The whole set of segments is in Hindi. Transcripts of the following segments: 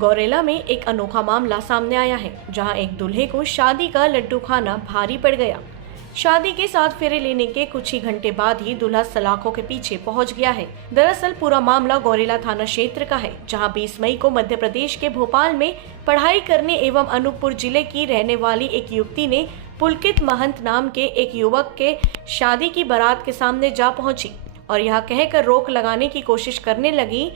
गौरेला में एक अनोखा मामला सामने आया है, जहां एक दूल्हे को शादी का लड्डू खाना भारी पड़ गया। शादी के 7 फेरे लेने के कुछ ही घंटे बाद ही दूल्हा सलाखों के पीछे पहुंच गया है। दरअसल पूरा मामला गौरेला थाना क्षेत्र का है, जहां 20 मई को मध्य प्रदेश के भोपाल में पढ़ाई करने एवं अनूपपुर जिले की रहने वाली एक युवती ने पुलकित महंत नाम के एक युवक के शादी की बारात के सामने जा पहुंची और यह कहकर रोक लगाने की कोशिश करने लगी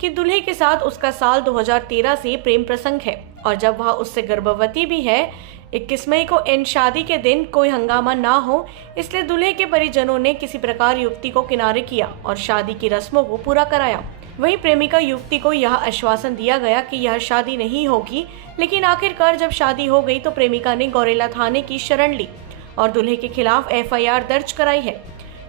कि दूल्हे के साथ उसका साल 2013 से प्रेम प्रसंग है और जब वह उससे गर्भवती भी है। 21 मई को इन शादी के दिन कोई हंगामा ना हो, इसलिए दूल्हे के परिजनों ने किसी प्रकार युवती को किनारे किया और शादी की रस्मों को पूरा कराया। वहीं प्रेमिका युवती को यह आश्वासन दिया गया कि यह शादी नहीं होगी, लेकिन आखिरकार जब शादी हो गई तो प्रेमिका ने गौरेला थाने की शरण ली और दूल्हे के खिलाफ FIR दर्ज कराई है।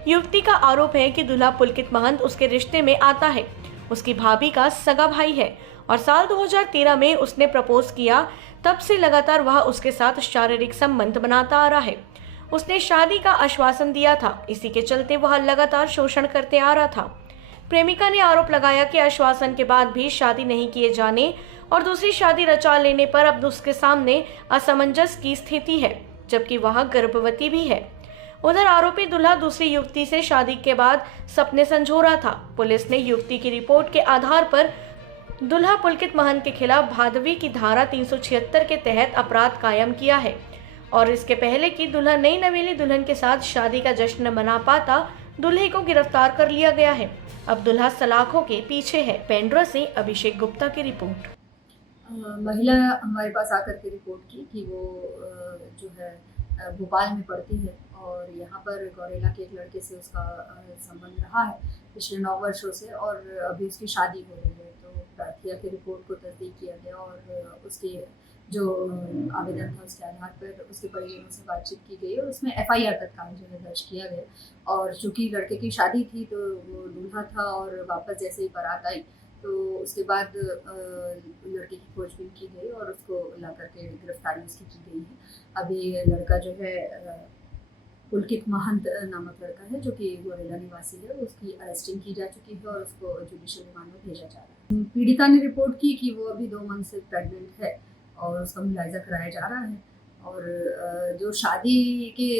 युवती का आरोप है कि दूल्हा पुलकित महंत उसके रिश्ते में आता है, उसकी भाभी का सगा भाई है और साल 2013 में उसने प्रपोज किया। तब से लगातार वह उसके साथ शारीरिक संबंध बनाता आ रहा है। उसने शादी का आश्वासन दिया था, इसी के चलते वह लगातार शोषण करते आ रहा था। प्रेमिका ने आरोप लगाया कि आश्वासन के बाद भी शादी नहीं किए जाने और दूसरी शादी रचा लेने पर अब उसके सामने असमंजस की स्थिति है, जबकि वह गर्भवती भी है। उधर आरोपी दूल्हा दूसरी युवती से शादी के बाद सपने संजो रहा था। पुलिस ने युवती की रिपोर्ट के आधार पर दूल्हा पुलकित महंत के खिलाफ भादवी की धारा 376 के तहत अपराध कायम किया है और इसके पहले कि दूल्हा नई नवेली दुल्हन के साथ शादी का जश्न मना पाता, दूल्हे को गिरफ्तार कर लिया गया है। अब दूल्हा सलाखों के पीछे है। पेंड्रा से अभिषेक गुप्ता की रिपोर्ट। महिला हमारे पास आकर के रिपोर्ट की कि वो जो है भोपाल में पढ़ती है और यहाँ पर गौरेला के एक लड़के से उसका संबंध रहा है पिछले 9 वर्षों से और अभी उसकी शादी हो रही है। तो प्रार्थिया की रिपोर्ट को तस्दीक किया गया और उसके जो आवेदन था उसके आधार पर उसके परिजनों से बातचीत की गई और उसमें FIR तत्काल जो है दर्ज किया गया। और चूँकि लड़के की शादी थी तो वो दूल्हा था और वापस जैसे ही बारात आई तो उसके बाद लड़के की खोजबीन की गई और उसको ला करके गिरफ्तारी उसकी की गई है। अभी लड़का जो है पुलकित महंत नामक लड़का है जो कि गौरेला निवासी है, उसकी अरेस्टिंग की जा चुकी है और उसको जुडिशियल रिमांड में भेजा जा रहा है। पीड़िता ने रिपोर्ट की कि वो अभी 2 मंथ से प्रेग्नेंट है और उसका मुलायजा कराया जा रहा है और जो शादी के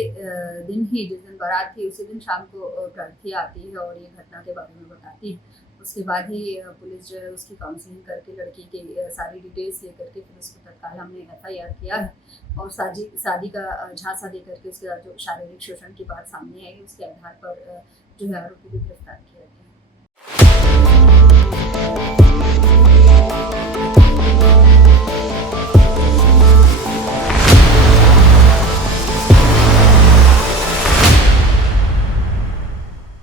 दिन ही जिस दिन बारात थी उसी दिन शाम को प्रार्थिया आती है और ये घटना के बारे में बताती है। उसके बाद ही पुलिस जो है उसकी काउंसलिंग करके लड़की के सारी डिटेल्स लेकर के फिर उसको तत्काल हमने FIR किया है और शादी का झांसा दे करके उसके जो शारीरिक शोषण की बात सामने आई उसके आधार पर जो है आरोपी को गिरफ्तार किया गया है।